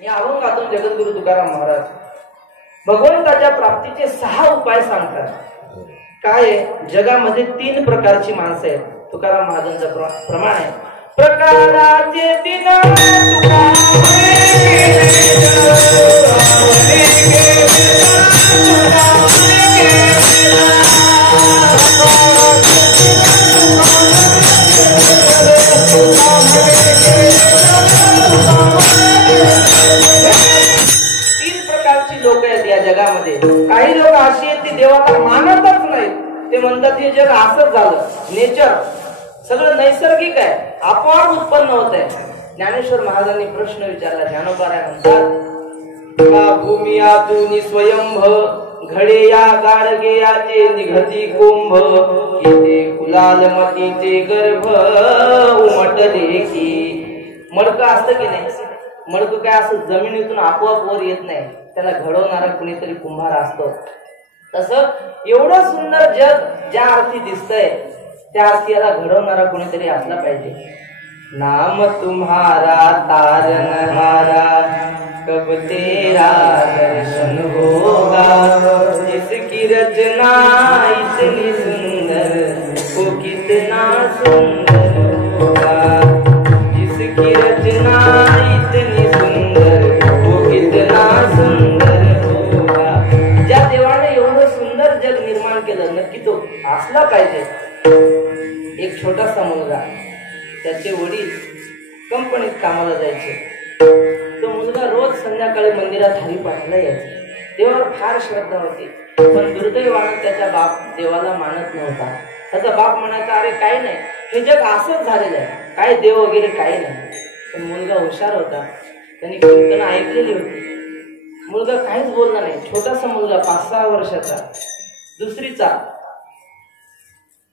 या अभंगातून जगद्गुरु तुकाराम महाराज भगवंताच्या प्राप्तीचे 6 उपाय सांगतात. काय जगामध्ये 3 प्रकारची माणसं आहेत. तुकाराम महाराजांच्या प्रमाणे प्रकाराचे 3 प्रकारची लोक आहेत या जगामध्ये. काही लोक अशी आहेत ते देवाला मानतच नाहीत. ते म्हणतात हे जग असंच झालं, नेचर सगळं नैसर्गिक आहे, आपोआप उत्पन्न होत आहे. ज्ञानेश्वर महाराजांनी प्रश्न विचारला. ज्ञानोबाराय म्हणतात भूमी आतून स्वयंभ घडे या गाडगेयाचे निघती कुंभ किती कुलाल मतीचे गर्भ उमटले की. मडकं असतं की नाही, मडकं काय असं जमिनीतून आपोआप वर येत नाही, त्याला घडवणारा कुणीतरी कुंभार असतो. तसं एवढं सुंदर जग ज्या अर्थी दिसतंय त्या अर्थी याला घडवणारा कुणीतरी असला पाहिजे. नाम तुम्हारा तारनहारा कब तेरा दर्शन होगा जिसकी रचना इतनी सुंदर वो कितना सुंदर होगा. जिसकी रचना इतनी सुंदर वो कितना सुंदर होगा. ज्या देवाने एवढं सुंदर जग निर्माण केलं नक्की तो असला पाहिजे. एक छोटासा मुलगा, त्याचे वडील कंपनीत कामाला जायचे. तो मुलगा रोज संध्याकाळी मंदिरात हरिपाठाला यायचा. देवावर फार श्रद्धा होती, पण दुर्दैवानं त्याचा बाप देवाला मानत नव्हता. त्याचा बाप म्हणायचा अरे काही नाही, हे जग असंच झालेलं आहे, काय देव वगैरे काही नाही. पण मुलगा हुशार होता, त्यांनी कीर्तन ऐकलेली होती. मुलगा काहीच बोलला नाही. छोटासा मुलगा 5-6 वर्षाचा, दुसरीचा.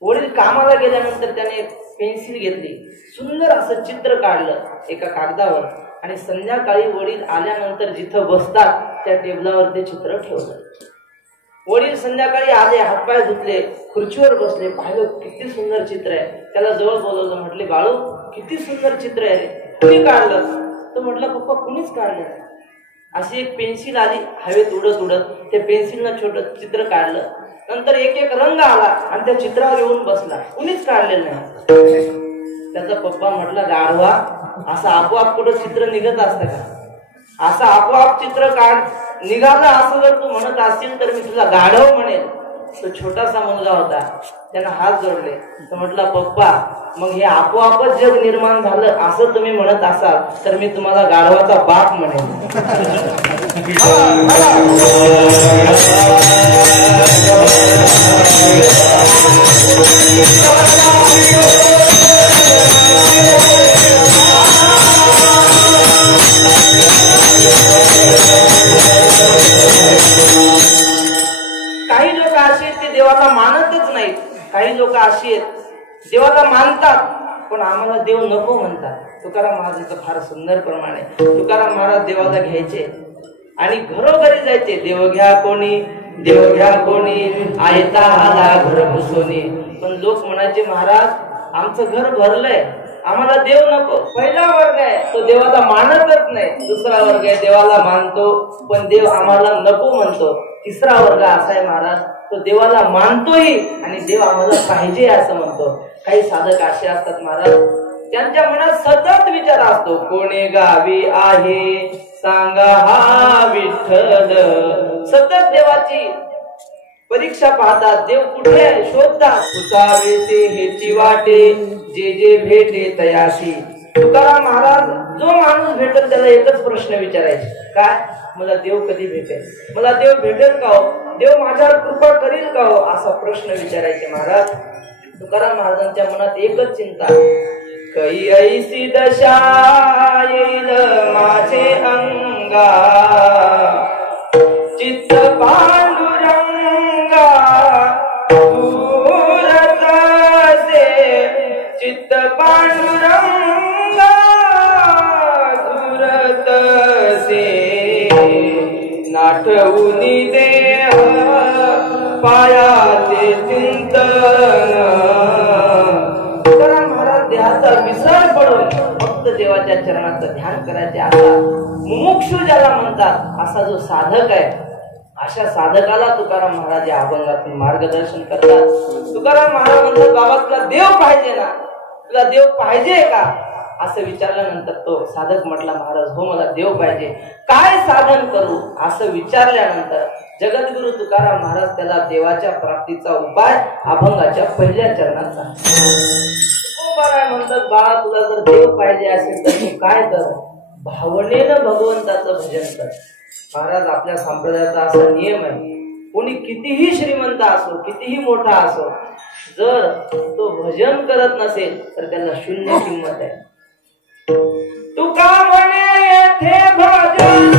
वडील कामाला गेल्यानंतर त्याने पेन्सिल घेतली, सुंदर असं चित्र काढलं एका कागदावर आणि संध्याकाळी वडील आल्यानंतर जिथं बसतात त्या टेबलावर ते चित्र ठेवलं. वडील संध्याकाळी आले, हातपाय धुतले, खुर्चीवर बसले, पाहिलं किती सुंदर चित्र आहे. त्याला जवळ बोलवलं, म्हटले बाळू किती सुंदर चित्र आहे, कुणी काढलं? तो म्हटलं पप्पा कुणीच काढलं. अशी एक पेन्सिल आली हवेत उडत उडत, त्या पेन्सिलनं छोटं चित्र काढलं. नंतर एक एक रंग आला आणि त्या चित्रावर येऊन बसला, कुणीच काढलेलं नाही. त्याचा पप्पा म्हटला गाढवा, असं आपोआप कुठं चित्र निघत असतं का? असं आपोआप चित्र काढ निघालं असं जर तू म्हणत असशील तर मी तुला गाढव म्हणेल. तो छोटासा मुलगा होता, त्यानं हात जोडले. तो म्हटला पप्पा मग हे आपोआपच जग निर्माण झालं असं तुम्ही म्हणत असाल तर मी तुम्हाला गाढवाचा बाप म्हणेन. काही लोक अशी आहेत ते देवाला मानतच नाहीत. काही लोक अशी आहेत देवाला मानतात पण आम्हाला देव नको म्हणतात. तुकाराम महाराजांचं फार सुंदर प्रमाण आहे. तुकाराम महाराज देवाला घ्यायचे आणि घरोघरी जायचे. देव घ्या कोणी, देव घ्या कोणी, आयता आला घर पुसोनी. पण लोक म्हणायचे महाराज आमचं घर भरलंय, आम्हाला देव नको. पहिला वर्ग आहे तो देवाला मानतच नाही. दुसरा वर्ग आहे देवाला मानतो पण देव आम्हाला नको म्हणतो. तिसरा वर्ग असा आहे महाराज तो देवाला मानतोही आणि देव आम्हाला पाहिजे असं म्हणतो. काही साधक असे असतात महाराज, त्यांच्या मनात सतत विचार असतो कोणे गावी आहे सांगा हा विठ्ठल. सतत देवाची परीक्षा पाहतात, देव कुठे आहे शोधतात. तुसावेसे हेची वाटे जे जे भेटे तयाशी. तुकाराम महाराज जो माणूस भेटेल त्याला एकच प्रश्न विचारायचे, काय मला देव कधी भेटेल, मला देव भेटेल का हो, देव माझ्यावर कृपा करील का हो, असा प्रश्न विचारायचे महाराज. तुकाराम महाराजांच्या मनात एकच चिंता, कै ऐसी दशा येईल माझे अंगा चित्त पांडुरंगा दूरत से. चित्त पांडुरंगा दूरत से नाठवुनी देह पायाचे चिंतन. तुकाराम महाराज देहाचा विसर पडून फक्त देवाच्या देवाच्या चरणाचं ध्यान करायचे, असा मुमुक्षु ज्याला म्हणतात, असा जो साधक आहे, अशा साधकाला तुकाराम महाराज या अभंगातून मार्गदर्शन करतात. तुकाराम महाराज म्हणतात, बाबा तुला देव पाहिजे ना, तुला देव पाहिजे का, असं विचारल्यानंतर तो साधक म्हटला, महाराज हो मला देव पाहिजे, काय साधन करू, असं विचारल्यानंतर जगद्गुरु तुकाराम महाराज त्याला देवाच्या प्राप्तीचा उपाय अभंगाच्या पहिल्या चरणात सांगतात. म्हणतात, बाळा तुला जर देव पाहिजे असेल तर तू काय कर, भावनेनं भगवंताचं भजन कर. महाराज आपल्या संप्रदायाचा असा नियम आहे, कोणी कितीही श्रीमंत असो, कितीही मोठा असो, जर तो भजन करत नसेल तर त्याला शून्य किंमत आहे. तुका म्हणे येथे भजन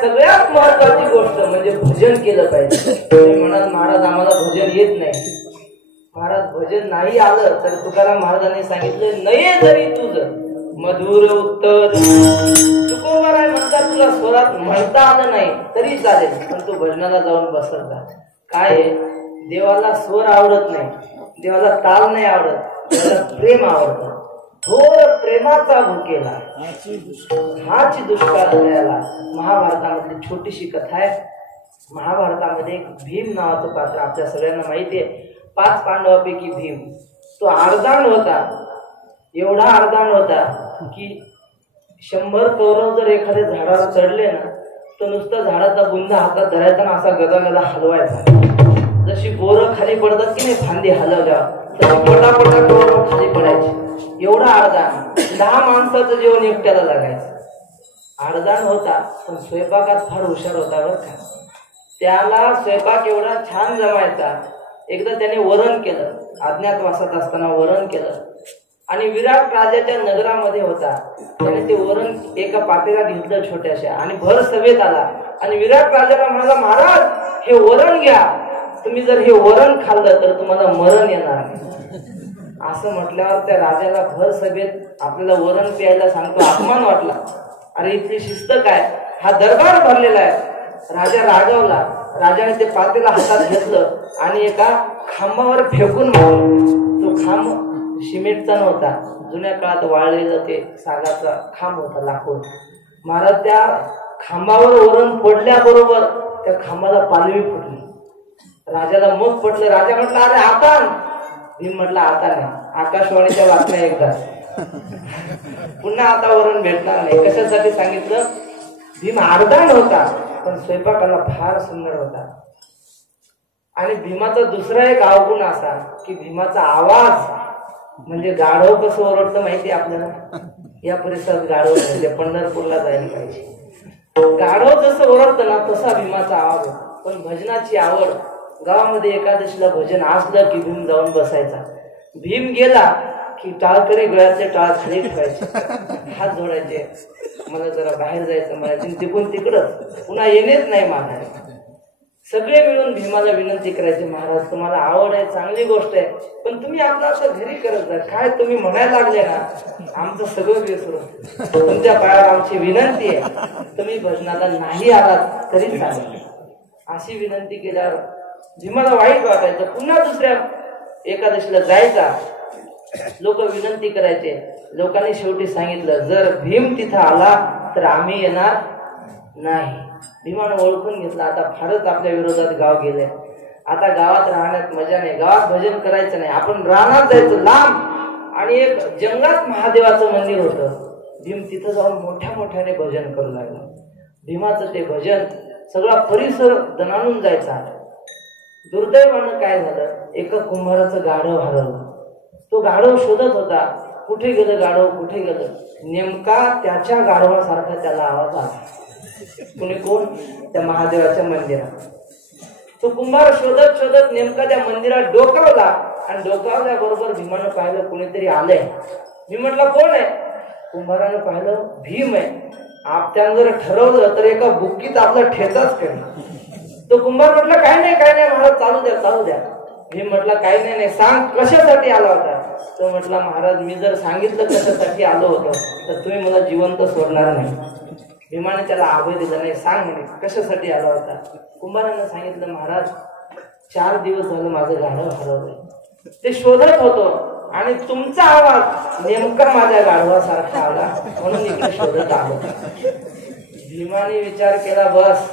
सगळ्यात महत्वाची गोष्ट म्हणजे भजन केलं पाहिजे. म्हणत महाराज आम्हाला भजन येत नाही. महाराज भजन नाही आलं तर तुकाराम महाराजांनी सांगितलं, नये जरी तुझं मधुर उत्तर. तुकोबाराय म्हणतात, तुला स्वरात म्हणता आलं नाही तरी चालेल, पण तू भजनाला जाऊन बसत जा. काय देवाला स्वर आवडत नाही, देवाला ताल नाही आवडत, देवाला प्रेम आवडतं. थोर प्रेमाचा भुकेला हाच दुष्काळ द्यायला. महाभारतामधली छोटीशी कथा आहे. महाभारतामध्ये एक भीम नावाचं पात्र आपल्या सगळ्यांना माहिती आहे. 5 पांडवापैकी भीम तो अर्धांग होता. एवढा अर्धांग होता की 100 कौरव जर एखाद्या झाडावर चढले ना, तर नुसता झाडाचा बुंदा हातात धरायचा ना, असा गदा हलवायचा. जशी बोरं खाली पडतात की नाही फांदी हलवल्यावर, तशी पटापटा कौरव खाली पडायचे. एवढा अर्धांग, 10 माणसाचं जेवण एकट्याला लागायचं. अर्धांग होता पण स्वयंपाकात फार हुशार होता बरं का. त्याला स्वयंपाक एवढा छान जमायचा. एकदा त्याने वरण केलं, अज्ञातवासात असताना वरण केलं, आणि विराट राजाच्या नगरामध्ये होता. त्याने ते वरण एका पातेल्यात घेतलं छोट्याशा, आणि भर सभेत आला आणि विराट राजाला म्हणाला, महाराज हे वरण घ्या, तुम्ही जर हे वरण खाल्लं तर तुम्हाला मरण येणार. असं म्हटल्यावर त्या राजाला भर सभेत आपल्याला वरण प्यायला सांगतो, अपमान वाटला. अरे इथली शिस्त काय, हा दरबार भरलेला आहे. राजा रागावला. राजाने ते पातेलं हातात घेतलं आणि एका खांबावर फेकून मारलं. तो खांब सिमेंटचा नव्हता, जुन्या काळात वाळलेलं ते सागाचा खांब होता, लाकूड. महाराज त्या खांबावर वरण पडल्याबरोबर त्या खांबाला पालवी फुटली. राजाला मग पटलं. राजा म्हटलं, अरे आता. भीम म्हटलं, आता नाही, आकाशवाणीच्या बातम्या एकदा, पुन्हा आता वरण भेटणार नाही. कशासाठी सांगितलं, भीम अर्धांग होता पण स्वयंपाकाला फार सुंदर होता. आणि भीमाचा दुसरा एक अवगुण असा की भीमाचा आवाज म्हणजे गाढव कसं ओरडतं माहिती आपल्याला. या परिसरात गाढव म्हणजे पंढरपूरला जायला पाहिजे. गाढव जसं ओरडतं ना तसा भीमाचा आवाज होता. पण भजनाची आवड, गावामध्ये एकादशीला भजन असलं की भीम जाऊन बसायचा. भीम गेला की टाळकरी गळ्यातले टाळ खाली ठेवायचे, हात जोडायचे, मला जरा बाहेर जायचं, मला तिकडून तिकडं पुन्हा येणेच नाही मागायला. सगळे मिळून भीमाला विनंती करायची, महाराज तुम्हाला आवड आहे, चांगली गोष्ट आहे, पण तुम्ही आपलं असं घरी करत जा. काय तुम्ही म्हणायला लागले ना, आमचं सगळं विसरून, तुमच्या पायावर आमची विनंती आहे, तुम्ही भजनाला नाही आलात तरी चालेल. अशी विनंती केल्यावर भीमाला वाईट वाटायचं. पुन्हा दुसऱ्या एकादशीला जायचा. लोक विनंती करायचे. लोकांनी शेवटी सांगितलं, जर भीम तिथं आला तर आम्ही येणार नाही. भीमानं ओळखून घेतलं, आता फारच आपल्या विरोधात गाव गेले, आता गावात राहण्यात मजा नाही, गावात भजन करायचं नाही, आपण रानात जायचं लांब. आणि एक जंगलात महादेवाचं मंदिर होतं. भीम तिथं जाऊन मोठ्या मोठ्याने भजन करू लागला. भीमाचं ते भजन सगळा परिसर दणाणून जायचा. दुर्दैवानं काय झालं, एका कुंभाराचं गाढव हरवलं. तो गाढव शोधत होता, कुठे गेलं गाढव, कुठे गेलं. नेमका त्याच्या गाढवासारखा त्याला आवाज आला. कुणी कोण? त्या महादेवाच्या मंदिरात. तो कुंभार शोधत शोधत नेमका त्या मंदिरात डोकावला आणि डोकावल्याबरोबर भीमानं पाहिलं कुणीतरी आलंय. मी म्हटलं कोण आहे? कुंभारानं पाहिलं भीम आहे. त्यानं जर ठरवलं तर एका बुक्कीत आपला ठेचाच केला. तो कुंभार म्हटलं काय नाही महाराज, चालू द्या चालू द्या. भीम म्हटलं काही नाही, सांग कशासाठी आला होता? तो म्हटला महाराज मी जर सांगितलं कशासाठी आलो होतो तर तुम्ही मला जिवंत सोडणार नाही. भीमाने त्याला अभय दिला, नाही सांग म्हणे कशासाठी आला होता. कुंभारानं सांगितलं महाराज 4 दिवस झालं माझं गाढव हरवलंय, ते शोधत होतो आणि तुमचा आवाज नेमका माझ्या गाढवासारखा आला म्हणून इकडे शोधत आलो. भीमाने विचार केला बस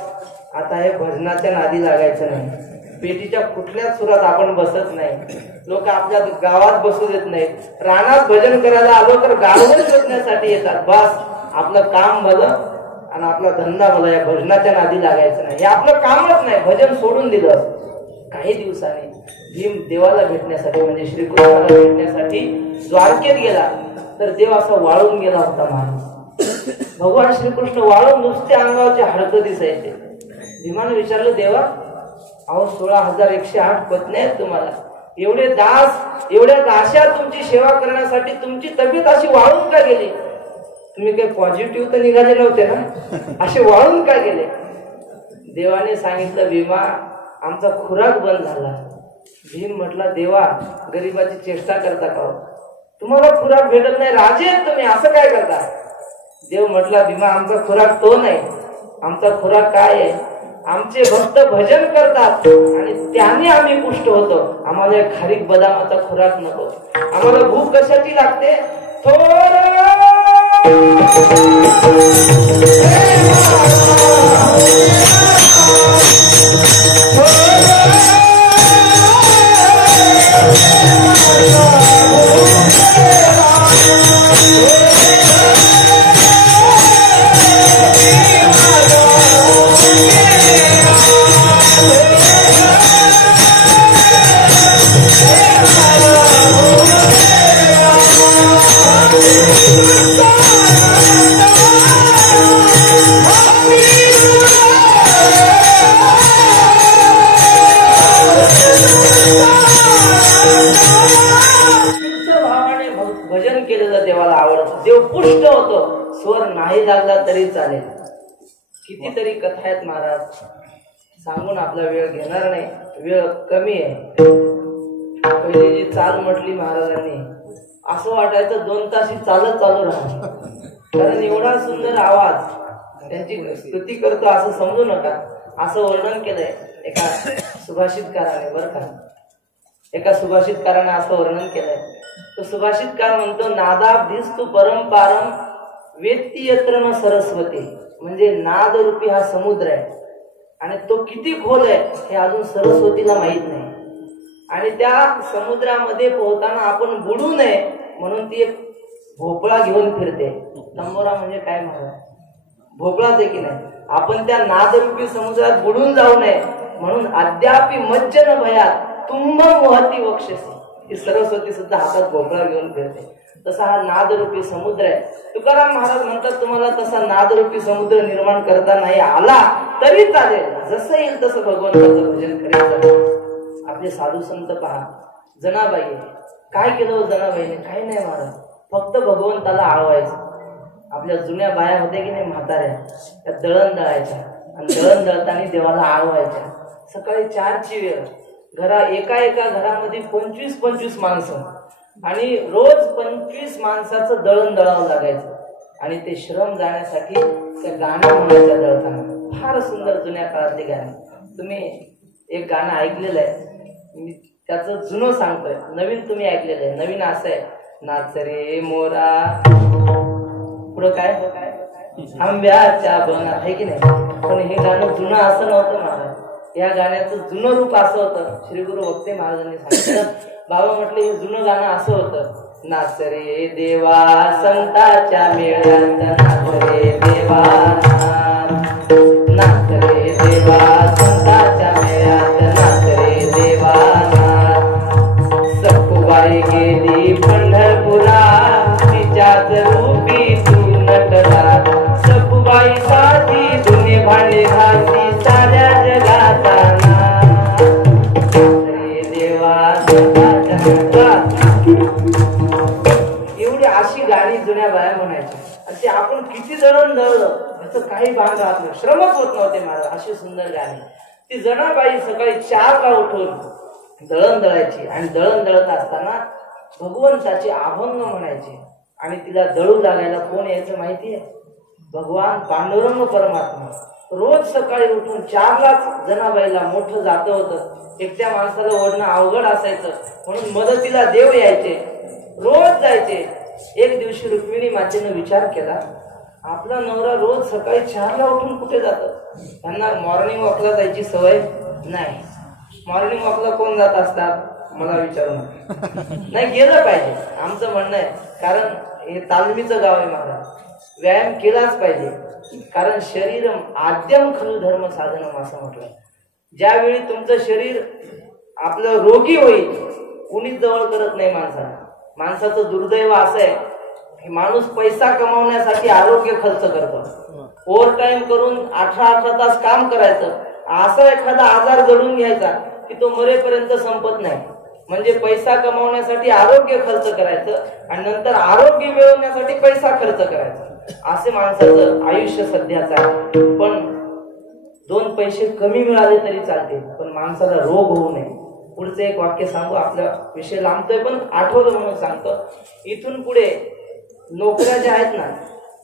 आता हे भजनाच्या नादी लागायचं नाही. पेटीच्या कुठल्याच सुरात आपण बसत नाही. लोक आपल्या गावात बसू देत नाहीत. रानात भजन करायला आलो तर गाढव शोधण्यासाठी येतात. बस आपलं काम भलं आणि आपला धंदा भला, या भजनाच्या नादी लागायचं नाही. हे आपलं कामच नाही. भजन सोडून दिलं. काही दिवसांनी भीम देवाला भेटण्यासाठी म्हणजे श्रीकृष्णाला भेटण्यासाठी द्वारकेत गेला तर देव असा वाळून गेला होता. माणूस भगवान श्रीकृष्ण वाळून नुसते अंगावरचे हाडकं दिसायचे. भीमाने विचारलं देवा अहो 16,108 पत्नी आहेत तुम्हाला, एवढे दास एवढ्या दास्या तुमची सेवा करण्यासाठी तुमची तब्येत अशी वाळून का गेली? तुम्ही काही पॉझिटिव्ह तर निघाले नव्हते ना, असे वाळून का गेले? देवाने सांगितलं भीमा आमचा खुराक बंद झाला. भीम म्हटला देवा गरीबाची चेष्टा करता का? तुम्हाला खुराक भेटत नाही, राजे आहेत तुम्ही, असं काय करता? देव म्हटला भीमा आमचा खुराक तो नाही, आमचा खुराक काय आहे? आमचे भक्त भजन करतात आणि त्याने आम्ही पुष्ट होतो. आम्हाला खारीक बदामाचा खुराक नको. आम्हाला भूक कशाची लागते? भजन केलेलं देवाला आवडतं. देव पुष्ट होतो. स्वर नाही लागला तरी चालेल. कितीतरी कथा आहेत महाराज, सांगून आपला वेळ घेणार नाही, वेळ कमी आहे. पहिली जी चाल म्हटली महाराजांनी असं वाटायचं 2 तास ही चालत चालू राहणार, कारण एवढा सुंदर आवाज. त्यांची स्तुती करतो असं समजू नका. असं वर्णन केलंय एका सुभाषितकाराने, बरं का, एका सुभाषितकाराने असं वर्णन केलंय. तो सुभाषितकार म्हणतो नादाब्धिस्तु परंपारम वेत्ती यत्र न सरस्वती. म्हणजे नाद रूपी हा समुद्र आहे आणि तो किती खोल आहे हे अजून सरस्वतीला माहित नाही. आणि त्या समुद्रामध्ये पोहताना आपण बुडू नये म्हणून ती एक भोपळा घेऊन फिरते. तंबोरा म्हणजे काय म्हणा, भोपळाच आहे की नाही. आपण त्या नादरूपी समुद्रात बुडून जाऊ नये म्हणून अद्यापि मज्जन भयात तुंब मोहती वक्षसी. ही सरस्वती सुद्धा हातात भोपळा घेऊन फिरते. तसा हा नादरूपी समुद्र आहे. तुकाराम महाराज म्हणतात तुम्हाला तसा नादरूपी समुद्र निर्माण करता नाही आला तरी चालेल, जसं येईल तसं भगवंताचं भजन करीत. आपले साधू संत पहा. जनाबाई काय केलं जनाबाईने? काही नाही महाराज, फक्त भगवंताला आळवायचं. आपल्या जुन्या बाया होत्या की नाही म्हाताऱ्या, त्या दळण दळायच्या आणि दळण दळताना देवाला आळवायच्या. सकाळी 4ची वेळ, एका घरामध्ये 25 माणसं आणि रोज 25 माणसाचं दळण दळावं लागायचं. आणि ते श्रम जाण्यासाठी त्या गाणं म्हणायच्या दळताना. फार सुंदर जुन्या काळातले गाणे. तुम्ही एक गाणं ऐकलेलं आहे, मी त्याचं जुनं सांगतोय, नवीन तुम्ही ऐकलेलं आहे. नवीन असं आहे, नाच रे मोरा, पुढं काय आंब्याच्या बना, आहे की नाही. पण हे गाणं जुनं असं नव्हतं महाराज. या गाण्याचं जुनं रूप असं होतं. श्री गुरु वक्ते महाराजांनी सांगितलं, बाबा म्हटलं हे जुनं गाणं असं होतं, नाच रे देवा संताच्या मेळ्यात, नाच रे देवा, नाच रे देवा संताच्या मेळ्यात, नाच रे देवा. सखुबाई गेली पंढरपुरा, तिच्याच रूपी तू नटला. सखुबाई साठी जुन्या बाया म्हणायच्या. आणि ते आपण किती दळण दळलं याचं काही भान राहत नाही, श्रमच होत नव्हते महाराज. अशी सुंदर गाणी. ती जनाबाई सकाळी 4ला उठून दळण दळायची आणि दळण दळत असताना भगवंताचे अभंग म्हणायचे. आणि तिला दळू लागायला कोण यायचं माहितीये? भगवान पांडुरंग परमात्मा. रोज सकाळी उठून 4लाच जनाबाईला मोठं जातं होतं. एकट्या माणसाला ओढणं अवघड असायचं, म्हणून मदतीला देव यायचे, रोज जायचे. एक दिवशी रुक्मिणी मातेनं विचार केला, आपला नवरा रोज सकाळी 4ला उठून कुठे जातो? त्यांना मॉर्निंग वॉकला जायची सवय नाही. मॉर्निंग वॉकला कोण जात असतात मला विचारू नका. नाही, गेलं पाहिजे आमचं म्हणणं आहे. कारण हे तालमीचं गाव आहे महाराज. व्यायाम केलाच पाहिजे. कारण शरीरम आद्यम खलु धर्म साधनम असं म्हटलंय. ज्यावेळी तुमचं शरीर आपलं रोगी होईल, कुणीच जवळ करत नाही माणसाला. माणसाचं दुर्दैव असं आहे की माणूस पैसा कमावण्यासाठी आरोग्य खर्च करतो. ओव्हर टाइम करून 18 तास काम करायचं. असा एखादा आजार जडून घ्यायचा की तो मरेपर्यंत संपत नाही. म्हणजे पैसा कमावण्यासाठी आरोग्य खर्च करायचं आणि नंतर आरोग्य मिळवण्यासाठी पैसा खर्च करायचा. असे माणसाचं आयुष्य सध्याचं आहे. पण 2 पैसे कमी मिळाले तरी चालते, पण माणसाला रोग होऊ नये. पुढचं एक वाक्य सांगू, आपला विषय लांबतोय पण आठवलं म्हणून सांगतो. इथून पुढे नोकऱ्या ज्या आहेत ना,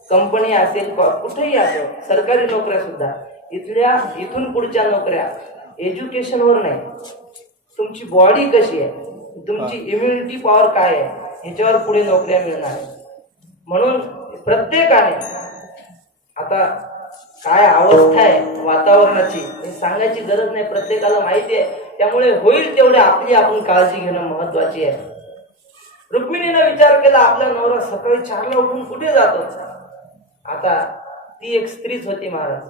कंपनी असेल कुठेही असेल, सरकारी नोकऱ्या सुद्धा, इथून पुढच्या नोकऱ्या एज्युकेशनवर नाही, तुमची बॉडी कशी आहे, तुमची इम्युनिटी पॉवर काय आहे, ह्याच्यावर पुढे नोकऱ्या मिळणार. म्हणून प्रत्येकाने आता काय अवस्था आहे वातावरणाची हे सांगायची गरज नाही, प्रत्येकाला माहिती आहे. त्यामुळे होईल तेवढे आपली आपण काळजी घेणं महत्वाची आहे. रुक्मिणीने विचार केला, आपला नवरा सकाळी 4ला उठून कुठे जातो? आता ती एक स्त्रीच होती महाराज.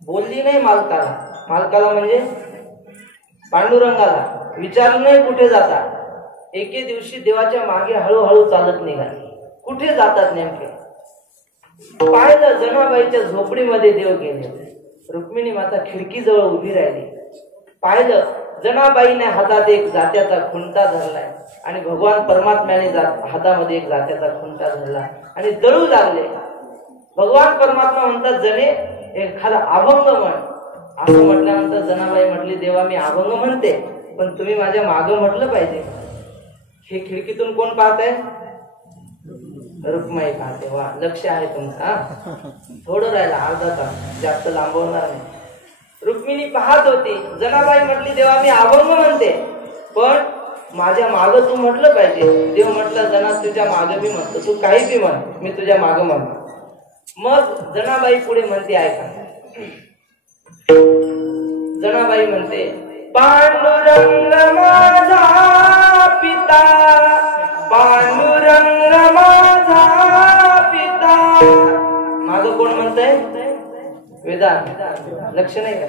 बोलली नाही मालकाला म्हणजे पांडुरंगाला, विचारलं नाही कुठे जाता. एके दिवशी देवाच्या मागे हळूहळू चालत निघाली. कुठे जातात नेमके? पाहिलं, जनाबाईच्या झोपडीमध्ये देव गेले. रुक्मिणी माता खिडकीजवळ उभी राहिली. पाहिलं, जनाबाईने हातात एक जात्याचा खुंटा धरलाय आणि भगवान परमात्म्याने हातामध्ये एक जात्याचा खुंटा धरला आणि दळू लागले. भगवान परमात्मा म्हणतात, जने एखादा अभंग म्हण. असं म्हटल्यानंतर जनाबाई म्हटली, देवा मी अभंग म्हणते, पण तुम्ही माझ्या मागं म्हटलं पाहिजे. हे खिडकीतून कोण पाहताय? रुक्माई पाहते. वा, लक्ष आहे तुमचा. थोडं राहिला, अर्धा तास, जास्त लांबवणार नाही. रुक्मिणी पाहत होती. जनाबाई म्हटली, देवा मी अभंग म्हणते, पण माझ्या मागं तू म्हटलं पाहिजे. देव म्हटलं, जना तुझ्या मागं मी म्हणतो, तू काही बी म्हण, मी तुझ्या मागं म्हणतो. मग जनाबाई पुढे म्हणते, ऐका. जनाबाई म्हणते, पांडुरंग माझा पिता, पांडुरंग माझा पिता. मागं कोण म्हणतंय? वेदांत. लक्ष नाही का?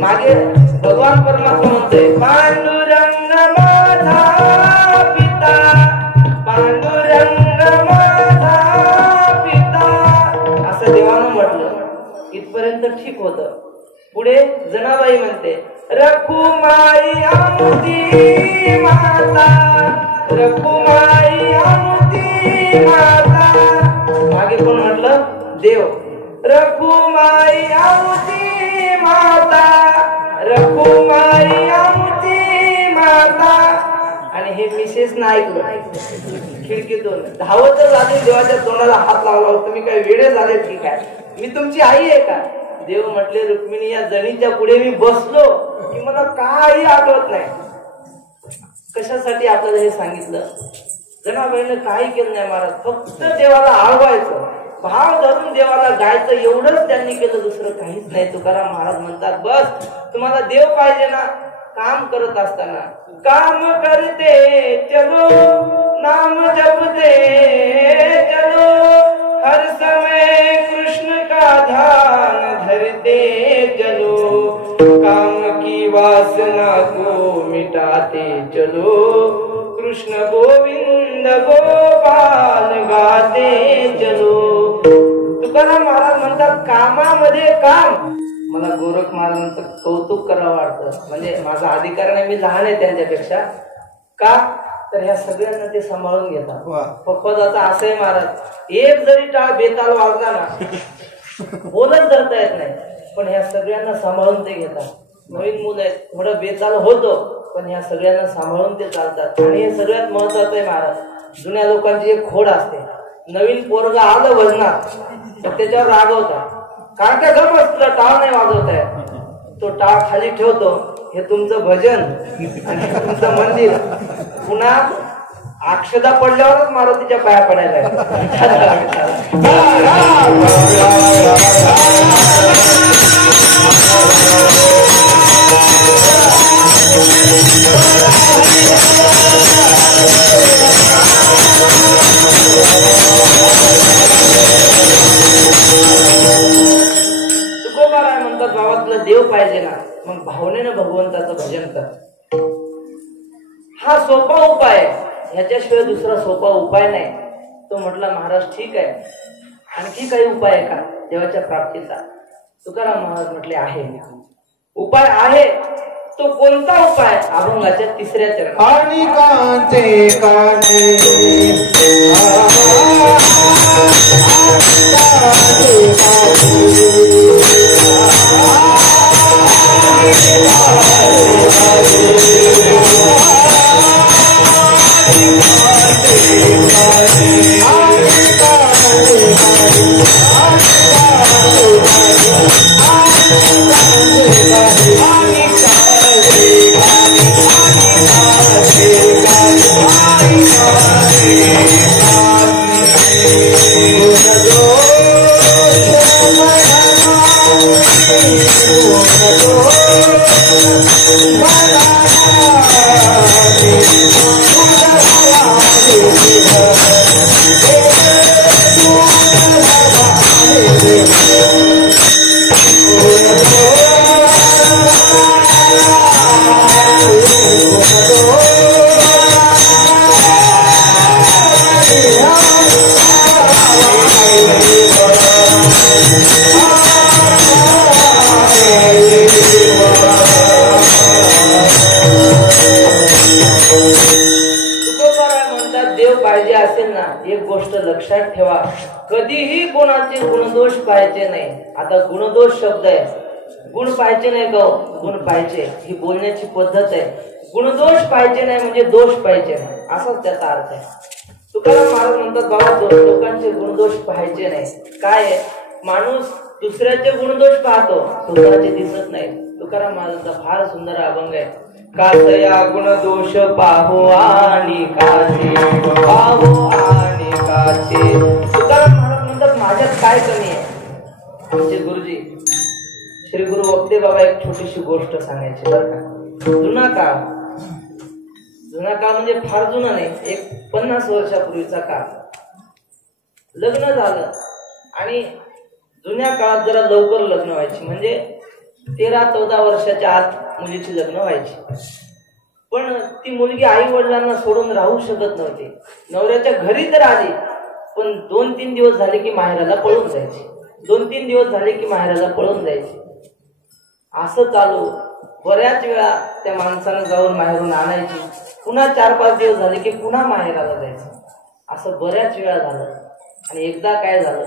मागे भगवान परमात्मा म्हणतोय, पांडुरंग माझा पिता, पांडुरंग माझा पिता. असं देवानं म्हटलं. इथपर्यंत ठीक होतं. पुढे जनाबाई म्हणते, रखुमाई आमुती माता, रखुमाई आमुती माता. मागे कोण म्हटलं? देव. रखुमाई आमुती माता, रखुमाई आमुती माता. आणि हे मिसेस ना ऐकलं, खिडकीतून धावतच आले, देवाच्या तोंडाला हात लावला. तुम्ही काय वेडे झाले की काय? मी तुमची आई आहे का? देव म्हटले, रुक्मिणी या जणीच्या पुढे मी बसलो की मला काही आठवत नाही. कशासाठी आपल्याला हे सांगितलं? जनाबाईने काही केलं नाही महाराज, फक्त देवाला आळवायचं, भाव धरून देवाला गायचं, एवढंच त्यांनी केलं, दुसरं काहीच नाही. तुकाराम महाराज म्हणतात, बस तुम्हाला देव पाहिजे ना, काम करत असताना काम करते चलो, नाम जपते चलो, हर समय कृष्ण का ध्यान धरते चलो, काम की वासना को मिटाते चलो, कृष्ण गोविंद गोपाल गाते चलो. तुकाराम महाराज म्हणतात, कामामध्ये काम. मला गोरख महाराजांचं कौतुक करावं वाटतं, म्हणजे माझा अधिकार नाही, मी लहान आहे त्यांच्यापेक्षा. का? तर ह्या सगळ्यांना ते सांभाळून घेतात. पक्वाचा असंही महाराज एक जरी टाळ बेताल वाजला ना बोलत धरता येत नाही, पण ह्या सगळ्यांना सांभाळून ते घेतात. नवीन मुलं आहेत, थोडं बेताल होतो, पण ह्या सगळ्यांना सांभाळून ते चालतात. आणि हे सगळ्यात महत्वाचं आहे महाराज, जुन्या लोकांची एक खोड असते, नवीन पोरगा आलं भजनात तर त्याच्यावर रागवतात, कारण का गप तुला टाळ नाही वाजवताय. तो टाळ खाली ठेवतो, हे तुमचं भजन आणि तुमचं मंदिर. पुन्हा अक्षदा पडल्यावरच मारुतीच्या पाया पडायला तुकोबाराय म्हणतात, बाबा तुला देव पाहिजे ना, मग भावनेनं भगवंताचं भजन कर. हा सोपा उपाय आहे, ह्याच्याशिवाय दुसरा सोपा उपाय नाही. तो म्हटला महाराज ठीक आहे, आणखी काही उपाय आहे का देवाच्या प्राप्तीचा? तुकाराम महाराज म्हटले आहे, उपाय आहे. तो कोणता उपाय? अभंगाच्या 3ऱ्या चरणात. आणि कांते कांते लक्षात ठेवा, कधीही कोणाचे गुणदोष पाहायचे नाही. आता गुणदोष शब्द आहे, गुण पाहायचे नाही ग, गुण पाहिजे, ही बोलण्याची पद्धत आहे. गुणदोष पाहिजे नाही म्हणजे दोष पाहिजे नाही, असाच त्याचा अर्थ आहे. तुकाराम महाराज म्हणतात, बाबा लोकांचे गुणदोष पाहायचे नाही. काय आहे, माणूस दुसऱ्याचे गुणदोष पाहतो, स्वतःचे दिसत नाही. तुकाराम महाराजांचा फार सुंदर अभंग आहे, कासया गुणदोष पाहू आणि काचे, पाहू आणि काचे. तुकाराम महाराज म्हणतात, माझ्यात काय कमी आहे? आमचे गुरुजी श्री गुरु वक्ते बाबा एक छोटीशी गोष्ट सांगायची बरं का. जुना काळ म्हणजे फार जुना नाही, एक 50 वर्षापूर्वीचा काळ. लग्न झालं आणि जुन्या काळात जरा लवकर लग्न व्हायची, म्हणजे 13-14 वर्षाच्या आत मुलीची लग्न व्हायची. पण ती मुलगी आई वडिलांना सोडून राहू शकत नव्हती. नवऱ्याच्या घरी तर आली, पण 2-3 दिवस झाले की माहेराला पळून जायची, 2-3 दिवस झाले की माहेराला पळून जायची. असं चालू बऱ्याच वेळा त्या माणसानं जाऊन माहेरून आणायची, पुन्हा 4-5 दिवस झाले की पुन्हा माहेराला जायचं. असं बऱ्याच वेळा झालं. आणि एकदा काय झालं,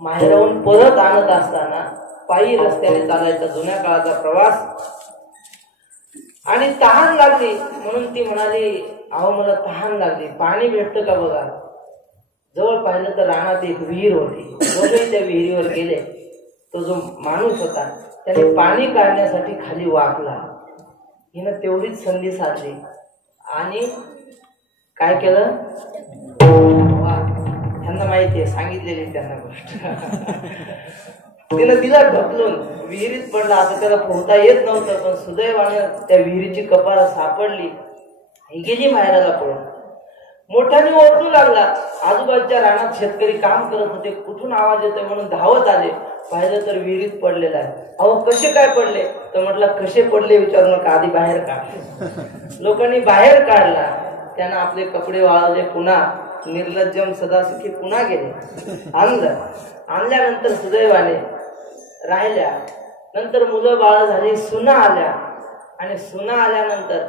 माहेराहून परत आणत असताना पायी रस्त्याने चालायचा जुन्या काळाचा प्रवास, आणि तहान लागली म्हणून ती म्हणाली, अहो मला तहान लागली, पाणी भेटतं का बघा. जवळ पाहिलं तर रानात एक विहीर होती. दोघेही त्या विहिरीवर गेले. तो जो माणूस होता त्याने पाणी काढण्यासाठी खाली वाकला. हिनं तेवढीच संधी साधली आणि काय केलं, त्यांना माहिती आहे, सांगितलेली त्यांना गोष्ट. तिनं तिला ढकलून विहिरीत पडला. आता त्याला पोहता येत नव्हतं, पण सुदैवानं त्या विहिरीची कपार सापडली. ही गेली माहेराला पळून. मोठ्याने ओरडू लागला. आजूबाजूच्या रानात शेतकरी काम करत होते, कुठून आवाज येतोय म्हणून धावत आले. पाहिलं तर विहिरीत पडलेला आहे. अहो कसे काय पडले? तर म्हटलं कसे पडले विचारू नका, आधी बाहेर काढले. लोकांनी बाहेर काढला, त्यांना आपले कपडे वाळवले, पुन्हा निर्लज्जम सदासुखी पुन्हा गेले. आणल्यानंतर सुदैवाने राहिल्या. नंतर मुलं बाळ झाली, सुना आल्या. आणि सुना आल्यानंतर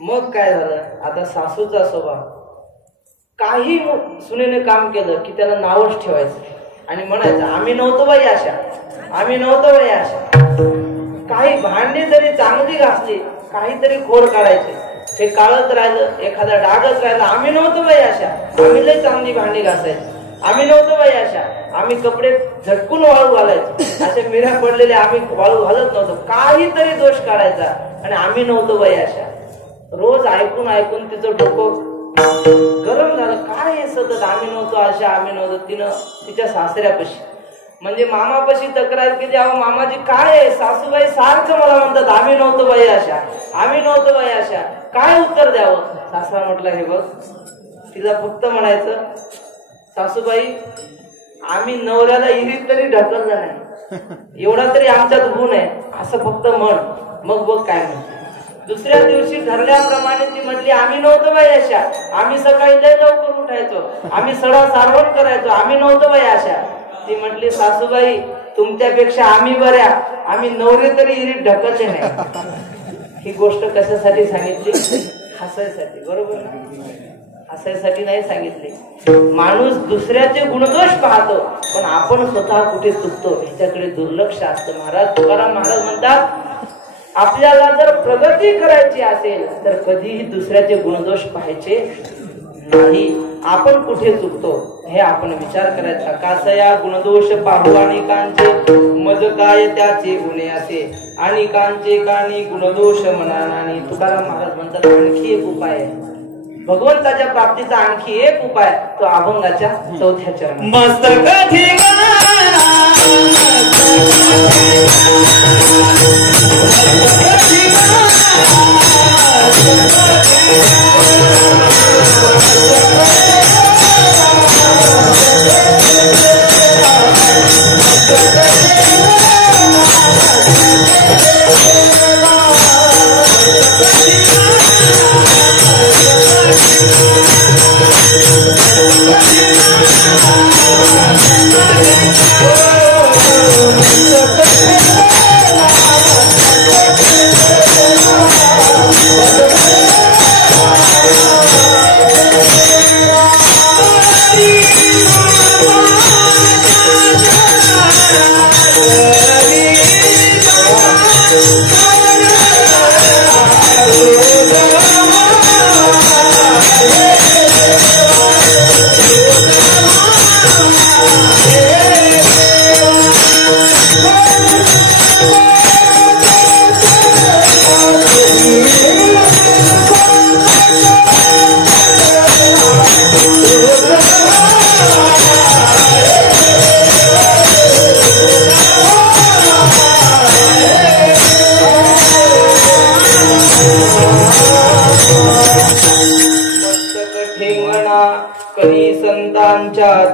मग काय झालं, आता सासूचा स्वभाव, काही सुनेने काम केलं की त्याला नावच ठेवायचं आणि म्हणायचं आम्ही नव्हतो बाई अशा, आम्ही नव्हतो बाई अशा. काही भांडी जरी चांगली घासली काहीतरी खोड काढायचे, ते काळच राहिलं, एखादा डागच राहिला, आम्ही नव्हतो बाई अशा, आम्ही लई चांगली भांडी घासायची, आम्ही नव्हतो बाई अशा, आम्ही कपडे झटकून वाळू घालायचो, असे मिऱ्या पडलेले आम्ही वाळू घालत नव्हतो, काहीतरी दोष काढायचा आणि आम्ही नव्हतो बाई अशा. रोज ऐकून ऐकून तिचं डोकं गरम झालं, काय हे सतत आम्ही नव्हतो अशा, आम्ही नव्हतो. तिनं तिच्या सासऱ्यापाशी म्हणजे मामापाशी तक्रार केली, अहो मामाजी काय आहे, सासूबाई सारखं मला म्हणतात आम्ही नव्हतो बाई अशा, आम्ही नव्हतो बाई अशा, काय उत्तर द्यावं. सासरा म्हटलं हे बघ, तिला फक्त म्हणायचं सासूबाई आम्ही नवऱ्याला इरीत तरी ढकललं नाही, एवढा तरी आमच्यात गुण आहे असं फक्त म्हण, मग बघ काय म्हणते. दुसऱ्या दिवशी ठरल्याप्रमाणे ती म्हटली आम्ही नव्हतो बाई अशा, आम्ही सकाळी लय लवकर उठायचो, आम्ही सडा सारवण करायचो, आम्ही नव्हतो बाई अशा. ती म्हटली सासूबाई तुमच्यापेक्षा आम्ही बऱ्या, आम्ही नवरे तरी इरीत ढकलले नाही. ही गोष्ट कशासाठी सांगितली, हसायसाठी, बरोबर ना, हसायसाठी नाही सांगितली. माणूस दुसऱ्याचे गुणदोष पाहतो पण आपण स्वतः कुठे चुकतो ह्याच्याकडे दुर्लक्ष असतं. महाराज तुकाराम महाराज म्हणतात आपल्याला जर प्रगती करायची असेल तर कधीही दुसऱ्याचे गुणदोष पाहायचे नाही, आपण कुठे चुकतो हे आपण विचार करायचा. कासया गुणदोष पाहू अनेकांचे, मज काय त्याचे गुणे असे, अनेकांचे कानी गुणदोष म्हणानानी. तुकाराम महाराज म्हणतात आणखी एक उपाय आहे भगवंताच्या प्राप्तीचा, आणखी एक उपाय तो अभंगाच्या 4थ्या चरणात. मस्तक ठिकाणा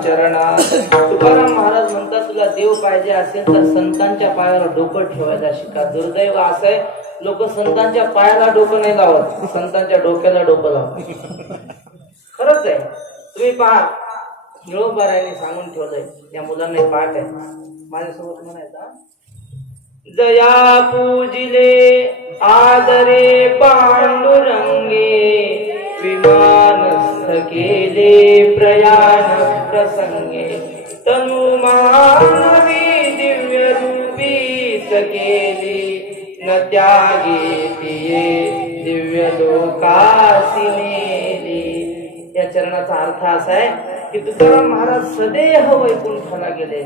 चरणात. तुकाराम महाराज म्हणतात तुला देव पाहिजे असेल तर संतांच्या पायावर डोकं ठेवायला शिका. दुर्दैव असं आहे लोक संतांच्या पायाला डोकं नाही लावत, संतांच्या डोक्याला डोकं लावत. खरंच आहे, तुम्ही पहा निळोबाराने सांगून ठेवलंय, या मुलांना पाठ आहे माझ्यासोबत म्हणायचा. जया पूजिले आदरे पांडुरंगे, विमानस्थ केले प्रयाण प्रसंगे, तनु मानवी दिव्य रूपीच केली, न त्यागे तिये दिव्य लोकासी नेली. या चरणाचा अर्थ असा आहे की तुकाराम महाराज सदैव वैकुंठाला गेले.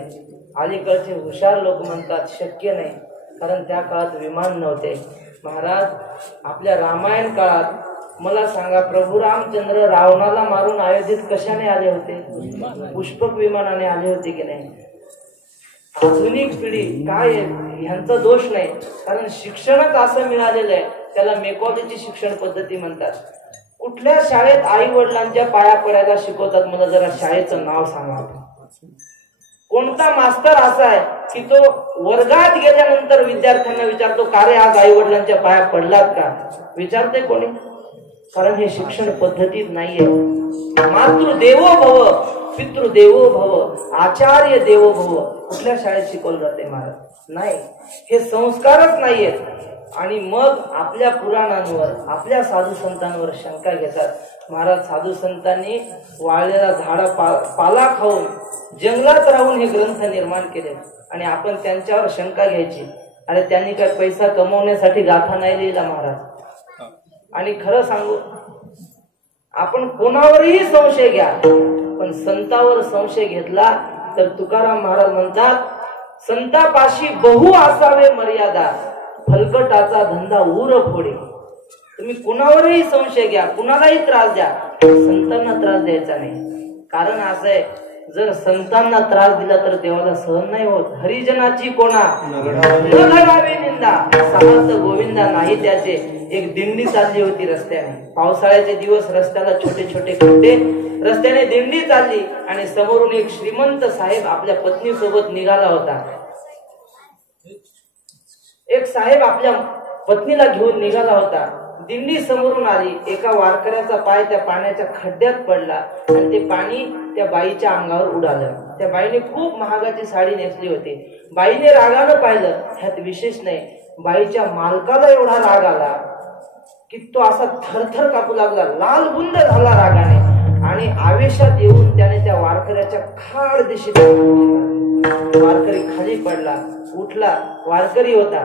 अलीकडचे हुशार लोक म्हणतात शक्य नाही, कारण त्या काळात विमान नव्हते. महाराज आपल्या रामायण काळात मला सांगा, प्रभू रामचंद्र रावणाला मारून अयोध्येत कशाने आले होते? पुष्पक विमानाने आले होते की नाही? आधुनिक पिढी काय ह्यांचा दोष नाही, कारण शिक्षणच असं मिळालेलं आहे, त्याला मेकॉलेजची शिक्षण पद्धती म्हणतात. कुठल्या शाळेत आई वडिलांच्या पाया पडायला शिकवतात? मला जरा शाळेचं नाव सांगा. कोणता मास्तर असा आहे की तो वर्गात गेल्यानंतर विद्यार्थ्यांना विचारतो का रे आज आई वडिलांच्या पाया पडलात का? विचारते कोणी? कारण हे शिक्षण पद्धतीत नाहीये. मातृदेवो भव, पितृदेवो भव, आचार्य देवो भव कुठल्या शाळेत शिकवलं जाते महाराज? नाही, हे संस्कारच नाहीयेत. आणि मग आपल्या पुराणांवर आपल्या साधू संतांवर शंका घेतात. महाराज साधू संतांनी वाळलेला झाडा पाला खाऊन जंगलात राहून हे ग्रंथ निर्माण केले आणि आपण त्यांच्यावर शंका घ्यायची. अरे त्यांनी काय पैसा कमवण्यासाठी गाथा नाही लिहिला महाराज. आणि खरं सांगू आपण कोणावरही संशय घ्या पण संतावर संशय घेतला तर तुकाराम महाराज म्हणतात संतापाशी बहु असावे मर्यादा फलकटाचा धंदा उर फोडे. तुम्ही कुणावरही संशय घ्या कुणालाही त्रास द्या संतांना त्रास द्यायचा नाही. कारण असं आहे जर संतांना त्रास दिला तर देवाला सहन नाही होत. हरिजनाची कोणा न घडावी निंदा समर्थ गोविंदा नाही त्याचे. एक दिंडी चालली होती रस्त्याने. पावसाळ्याचे दिवस रस्त्याला छोटे छोटे खड्डे. रस्त्याने दिंडी चालली आणि समोरून एक श्रीमंत साहेब आपल्या पत्नी सोबत निघाला होता. एक साहेब आपल्या पत्नीला घेऊन निघाला होता. दिंडी समोरून आली. एका वारकऱ्याचा पाय त्या पाण्याच्या खड्ड्यात पडला आणि ते पाणी त्या बाईच्या अंगावर उडालं. त्या बाईने खूप महागाची साडी नेसली होती. बाईने रागानं पाहिलं. ह्यात विशेष नाही बाईच्या मालकाला एवढा राग आला की तो असा थरथर कापू लागला. लाल बुंद झाला रागाने आणि आवेशात येऊन त्याने त्या वारकऱ्याच्या खाड दिशेने वारकरी खाली पडला. उठला. वारकरी होता.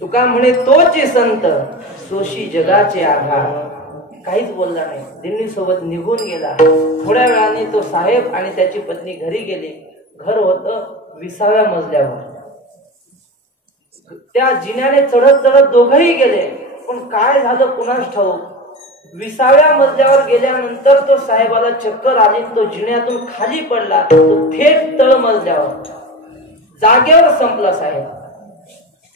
तुका म्हणे तोची संत सोशी जगाचे आधार. काहीच बोलला नाही. दिंडी सोबत निघून गेला. थोड्या वेळाने तो साहेब आणि त्याची पत्नी घरी गेली. घर होतं 20व्या मजल्यावर. त्या जिन्याने चढत चढत दोघही गेले पण काय झालं कुणास ठाऊक. 20व्या मजल्यावर गेल्यानंतर तो साहेबाला चक्कर आली. तो जिन्यातून खाली पडला. तो थेट तळ मजल्यावर जागेवर संपला साहेब.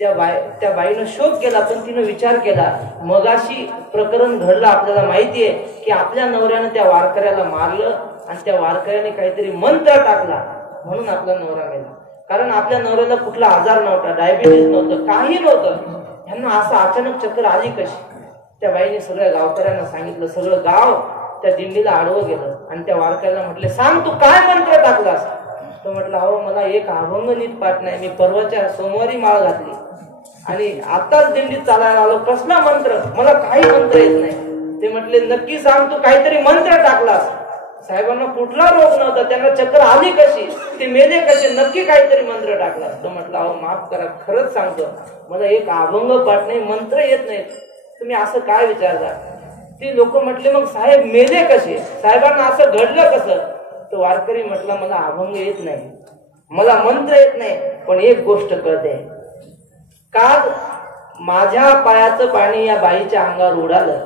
त्या बाईनं शोक केला पण तिनं विचार केला मगाशी प्रकरण घडलं. आपल्याला माहितीये की आपल्या नवऱ्यानं त्या वारकऱ्याला मारलं आणि त्या वारकऱ्याने काहीतरी मंत्र टाकला म्हणून आपला नवरा मेला. कारण आपल्या नवऱ्याला कुठला आजार नव्हता. डायबिटीज नव्हतं. काही नव्हतं. ह्यांना असं अचानक चक्कर आली कशी. त्या बाईने सगळ्या गावकऱ्यांना सांगितलं. सगळं गाव त्या दिंडीला आडवं गेलं आणि त्या वारकऱ्याला म्हटले सांग तू काय मंत्र टाकलास. तो म्हटलं अहो मला एक अभंग नीट पाठ नाही. मी परवाच्या सोमवारी माळ घातली आणि आताच दिंडीत चालायला आलो. कसला मंत्र. मला काही मंत्र येत नाही. ते म्हटले नक्की सांग तू काहीतरी मंत्र टाकलास. साहेबांना कुठला रोग नव्हता. त्यांना चक्कर आली कशी. ते मेले कसे. नक्की काहीतरी मंत्र टाकलास. तो म्हटलं अहो माफ करा खरंच सांगतो मला एक अभंग पाठ नाही. मंत्र येत नाहीत. तुम्ही असं काय विचारता. ती लोक म्हटले मग साहेब मेले कसे. साहेबांना असं घडलं कसं. तो वारकरी म्हटला मला अभंग येत नाही. मला मंत्र येत नाही पण एक गोष्ट कळते. काल माझ्या पायाचं पाणी या बाईच्या अंगावर उडालं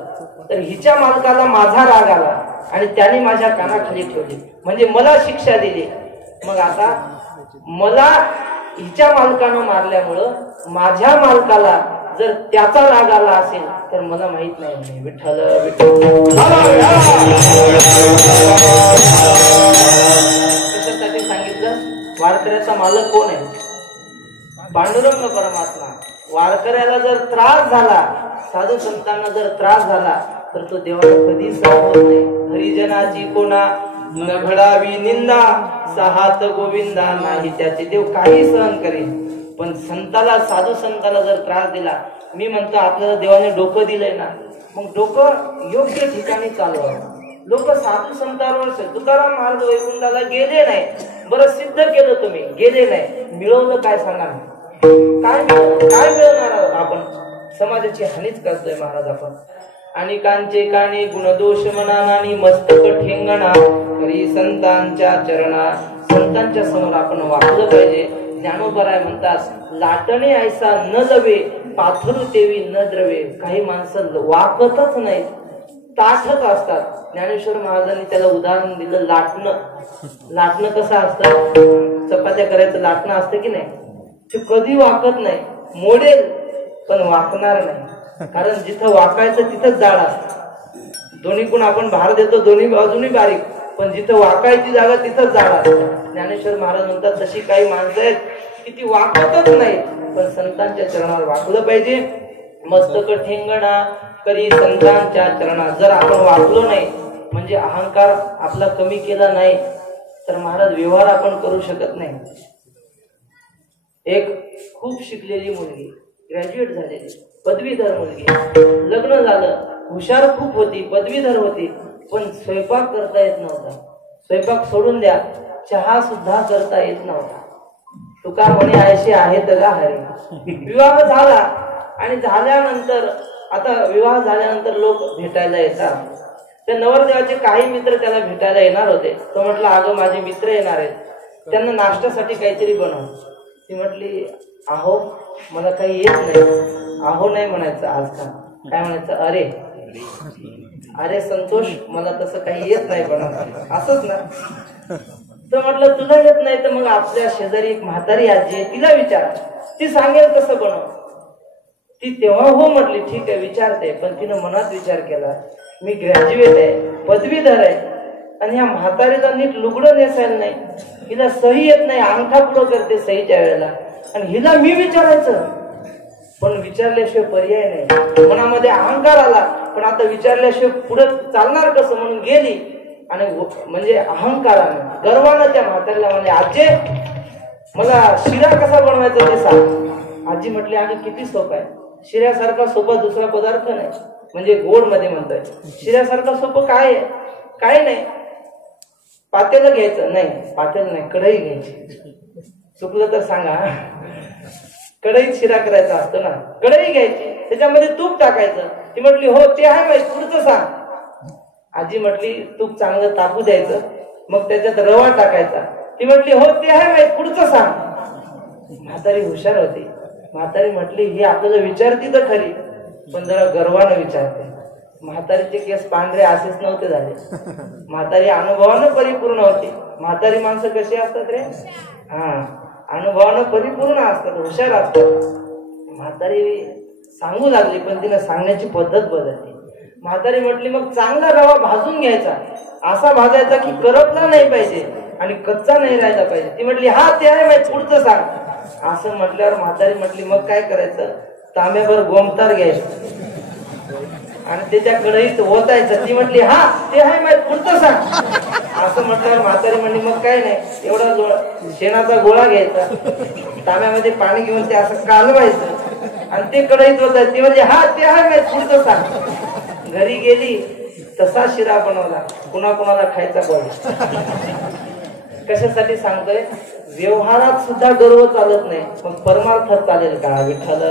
तर हिच्या मालकाला माझा राग आला आणि त्याने माझ्या कानाखाली ठेवली म्हणजे मला शिक्षा दिली. मग आता मला हिच्या मालकानं मारल्यामुळं माझ्या मालकाला जर त्याचा राग आला असेल तर मला माहित नाही. विठ्ठल कशासाठी सांगितलं. वारकऱ्याचा मालक कोण आहे. पांडुरंग परमात्मा. वारकऱ्याला जर त्रास झाला साधू संतांना जर त्रास झाला तर तो देवाला कधीच सहन होत नाही. हरिजनाची कोणा न घडावी निंदा सहात गोविंदा नाही त्याचे. देव काही सहन करेल पण संताला साधू संताला जर त्रास दिला. मी म्हणतो आपल्याला देवाने डोकं दिलंय ना मग डोकं योग्य ठिकाणी चालवा. लोक साधू संतांवर तुकाराम महाराज वैकुंठाला गेले नाही. बरं सिद्ध केलं तुम्ही गेले नाही. मिळवलं काय सांगा. काय मिळवणार आहोत आपण. समाजाची हानीच करतोय महाराज आपण. आणि कांचे काणी गुणदोष मनानी मस्तक ठेंगणा खरी संतांच्या चरणा. संतांच्या समोर आपण वाकलं पाहिजे. ज्ञानोबराय म्हणतात लाटणे ऐसा न लवे पाथरू तेवी न द्रवे. काही माणसं वाकतच नाहीत ताठच असतात. ज्ञानेश्वर महाराजांनी त्याला उदाहरण दिलं लाटणं. लाटणं कसं असतं. चपात्या करायचं लाटणं असतं की नाही. ते कधी वाकत नाही. मोडेल पण वाकणार नाही. कारण जिथं वाकायचं तिथंच जाड असतं. दोन्हीकडून आपण भार देतो दोन्ही बाजूनी बारीक पण जिथं वाकायची जागा तिथंच जाड असतं. ज्ञानेश्वर महाराज म्हणतात तशी काही माणसं आहेत की ती वाकतच नाहीत पण संतांच्या चरणावर वाकलं पाहिजे. मस्तक ठेंगणा करी संतांच्या चरणात. जर आपण वाकलो नाही म्हणजे अहंकार आपला कमी केला नाही तर महाराज व्यवहार आपण करू शकत नाही. एक खूप शिकलेली मुलगी ग्रॅज्युएट झालेली पदवीधर मुलगी, लग्न झालं, हुशार खूप होती, पदवीधर होती, पण स्वयंपाक करता येत नव्हता. स्वयंपाक सोडून द्या, चहा सुद्धा करता येत नव्हता. तुका म्हणे आयशी आहेत का हरी. विवाह झाला आणि झाल्यानंतर आता विवाह झाल्यानंतर लोक भेटायला येतात. त्या नवरदेवाचे काही मित्र त्याला भेटायला येणार होते. तो म्हटला अगं माझे मित्र येणार आहेत, त्यांना नाश्त्यासाठी काहीतरी बनव. ती म्हटली आहो मला काही येत नाही. आहो नाही म्हणायचं आजकाल, काय म्हणायचं अरे अरे संतोष मला तसं काही येत नाही बनवता, असंच ना. तर म्हटलं तुला येत नाही तर मग आपल्या शेजारी एक म्हातारी आजी आहे तिला विचार, ती सांगेल कसं बनव. ती तेव्हा हो म्हटली ठीक आहे विचारते. पण तिनं मनात विचार केला मी ग्रॅज्युएट आहे, पदवीधर आहे, आणि ह्या म्हातारीला नीट लुगडं नेसायला नाही, हिला सही येत नाही, अंगठा पुढं करते सहीच्या वेळेला, आणि हिला मी विचारायचं. पण विचारल्याशिवाय पर्याय नाही. मनामध्ये अहंकार आला, पण आता विचारल्याशिवाय पुढे चालणार कसं म्हणून गेली. आणि म्हणजे अहंकारानं गर्वानं त्या म्हातारीला म्हणजे आजी मला शिरा कसा बनवायचा ते सांग. आजी म्हटली आणि किती सोपं आहे, शिऱ्यासारखा सोपा दुसरा पदार्थ नाही. म्हणजे गोड मध्ये म्हणतोय, शिऱ्यासारखा सोपं काय आहे, काय नाही. पातेलं घ्यायचं, नाही पातेलं नाही कढई घ्यायची, चुकलं तर सांगा. कढईत शिरा करायचा असतो ना, कढई घ्यायची त्याच्यामध्ये तूप टाकायचं. ती म्हटली हो ते आहे माहिती, पुढचं सांग. आजी म्हटली तूप चांगलं तापू द्यायचं, मग त्याच्यात रवा टाकायचा. ती म्हटली हो ते आहे माहिती, पुढचं सांग. म्हातारी हुशार होती. म्हातारी म्हटली ही आपल्याला विचारती तर खरी, पण जरा गर्वानं विचारते. म्हातारीचे केस पांढरे असेच नव्हते झाले. म्हातारी अनुभवानं परिपूर्ण होती. म्हातारी माणसं कशी असतात रे, हा अनुभवानं परिपूर्ण असतात, हुशार असतात. म्हातारी सांगू लागली, पण तिने सांगण्याची पद्धत बदलली. म्हातारी म्हटली मग चांगला रवा भाजून घ्यायचा, असा भाजायचा की करपला नाही पाहिजे आणि कच्चा नाही राहायला पाहिजे. ती म्हटली हा ते आहे माहिती, पुढचं सांग. असं म्हटल्यावर म्हातारी म्हटली मग काय करायचं, तांब्याभर गोमतार घ्यायचं आणि त्याच्या कढईत ओतायचं. ती म्हटली हा ते आहे माहिती, पुढचं सांग. असं म्हटल्यावर म्हातारी म्हणली मग काय नाही, एवढा शेणाचा गोळा घ्यायचा, तांब्यामध्ये पाणी घेऊन ते असं कालवायचं आणि ते कढईत ओतायचं. ती म्हणजे हा ते आहे माहिती, पुढचं सांग. घरी गेली तसा शिरा बनवला, कुणाला खायचा बोल. कशासाठी सांगतोय, व्यवहारात सुद्धा गर्व चालत नाही, मग परमार्थात चालेल का. विठ्ठल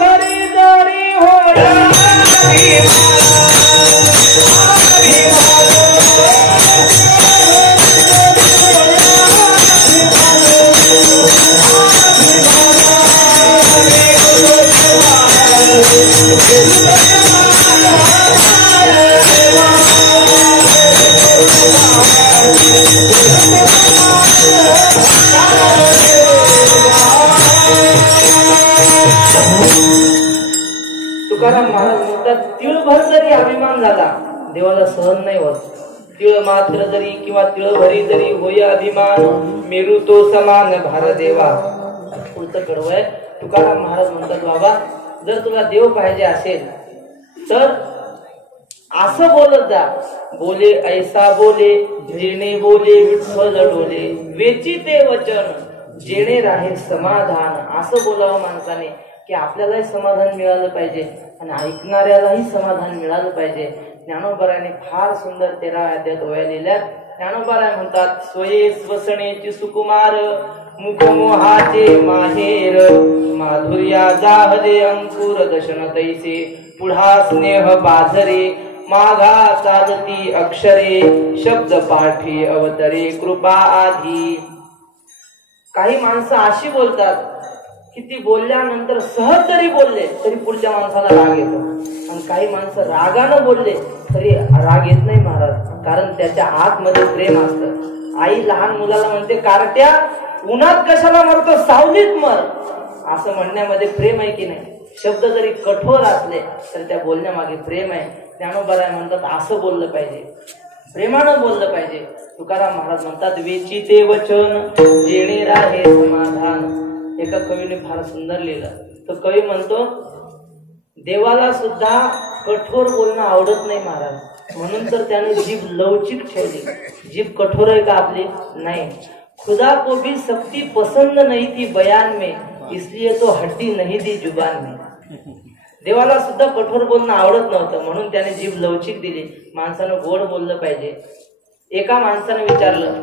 भरी जरी होणार तुकाराम महाराज म्हणतात तिळभर जरी अभिमान झाला देवाला सहन नाही होत. तिळ मात्र जरी किंवा तिळभरी जरी होय अभिमान, मेरू तो समान भार देवा. पुढचं कडवं आहे. तुकाराम महाराज म्हणतात बाबा जर तुला देव पाहिजे असेल तर असं बोलत जा, बोले ऐसा बोले जेणे बोले विठ्ठल डोले, वेची ते वचन जेणे राहे समाधान. असं बोलावं माणसाने की आपल्यालाही समाधान मिळालं पाहिजे आणि ऐकणाऱ्यालाही समाधान मिळालं पाहिजे. ज्ञानोबाराने फार सुंदर 13 अध्यायात ओव्या लिहिल्या. ज्ञानोबाराय म्हणतात स्वये स्वसनेची सुकुमार, मुखमोहाचे माहेर, माधुर्या जाहले अंकुर दशन तैसे, पुढा स्नेह बाजरे, माघा चालती अक्षरे, शब्द पाठी अवतरे कृपा आधी. काही माणसं अशी बोलतात की ती बोलल्यानंतर सहज जरी बोलले तरी पुढच्या माणसाला राग येतो, आणि काही माणसं रागानं बोलले तरी राग येत नाही महाराज, कारण त्याच्या आतमध्ये प्रेम असतं. आई लहान मुलाला म्हणते कारट्या उन्हात कशाला मरतो, सावलीत मर. असं म्हणण्यामध्ये प्रेम आहे की नाही. शब्द जरी कठोर असले तर त्या बोलण्यामागे प्रेम आहे. ज्ञानोबाराय म्हणतात असं बोललं पाहिजे, प्रेमानं बोललं पाहिजे. तुकाराम महाराज म्हणतात वेची ते वचन जेणे राहे समाधान. एका कवीने फार सुंदर लिहिलं. तो कवी म्हणतो देवाला सुद्धा कठोर बोलणं आवडत नाही महाराज, म्हणून तर त्याने जीभ लवचिक ठेवली. जीभ कठोर आहे का आपली? नाही. खुदा को भी सख्ती पसंद नहीं थी बयान में, इसलिए तो हड्डी नहीं दी जुबान में. देवाला सुद्धा कठोर बोलणं आवडत नव्हतं, म्हणून त्याने जीभ लवचिक दिली. माणसानं गोड बोललं पाहिजे. एका माणसाने विचारलं,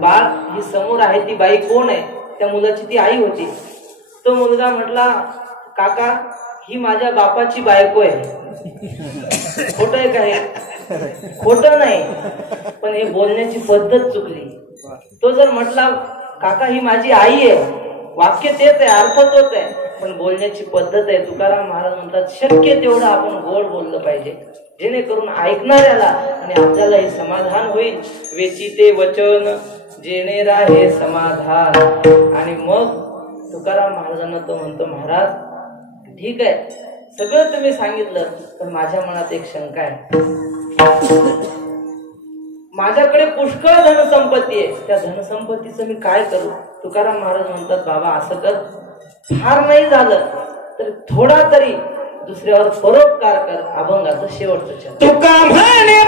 बाळ ही समोर आहे ती बाई कोण आहे? त्या मुलाची ती आई होती. तो मुलगा म्हटला, काका ही माझ्या बापाची बायको आहे. खोटं आहे का हे? खोटं नाही, पण हे बोलण्याची पद्धत चुकली. तो जर म्हटला काका ही माझी आई आहे, वाक्य तेच आहे, अर्थ तोच आहे, पण बोलण्याची पद्धत आहे. तुकाराम महाराज म्हणतात शक्य तेवढं आपण गोड बोललं पाहिजे, जेणेकरून ऐकणाऱ्याला आणि आपल्याला हे समाधान होईल. वेचिते वचन जेणे राहे समाधान. आणि मग तुकाराम महाराजांना तो म्हणतो, महाराज ठीक आहे सगळं तुम्ही सांगितलं, पण माझ्या मनात एक शंका आहे. माझ्याकडे पुष्कळ धनसंपत्ती आहे, त्या धनसंपत्तीचं मी काय करू? तुकाराम महाराज म्हणतात, बाबा असं कर, फार नाही झालं तर थोडा तरी दुसऱ्यावर परोपकार कर. अभंगाचं शेवटचं चरण. तुका म्हणे